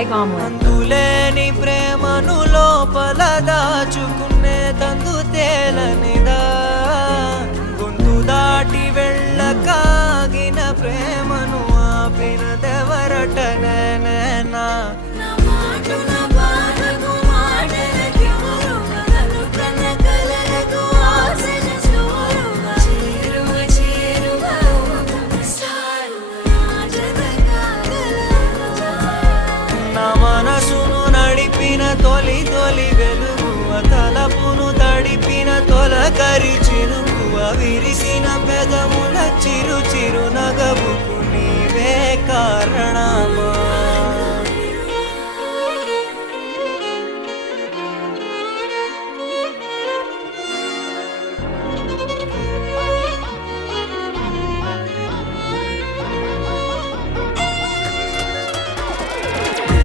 egg omelette. అందులేని ప్రేమను లోపల దాచుకునే తందు తేలనిదా గొంతు దాటి వెళ్ళకాగిన ప్రేమను ఆపినదెవరటనేనా మనసును నడిపిన తొలి తొలి వెలుగువ తలపును తడిపిన తొలకరి చిరుకువ విరిసిన పెదముల చిరు చిరు నగవుకు నీవే కారణమా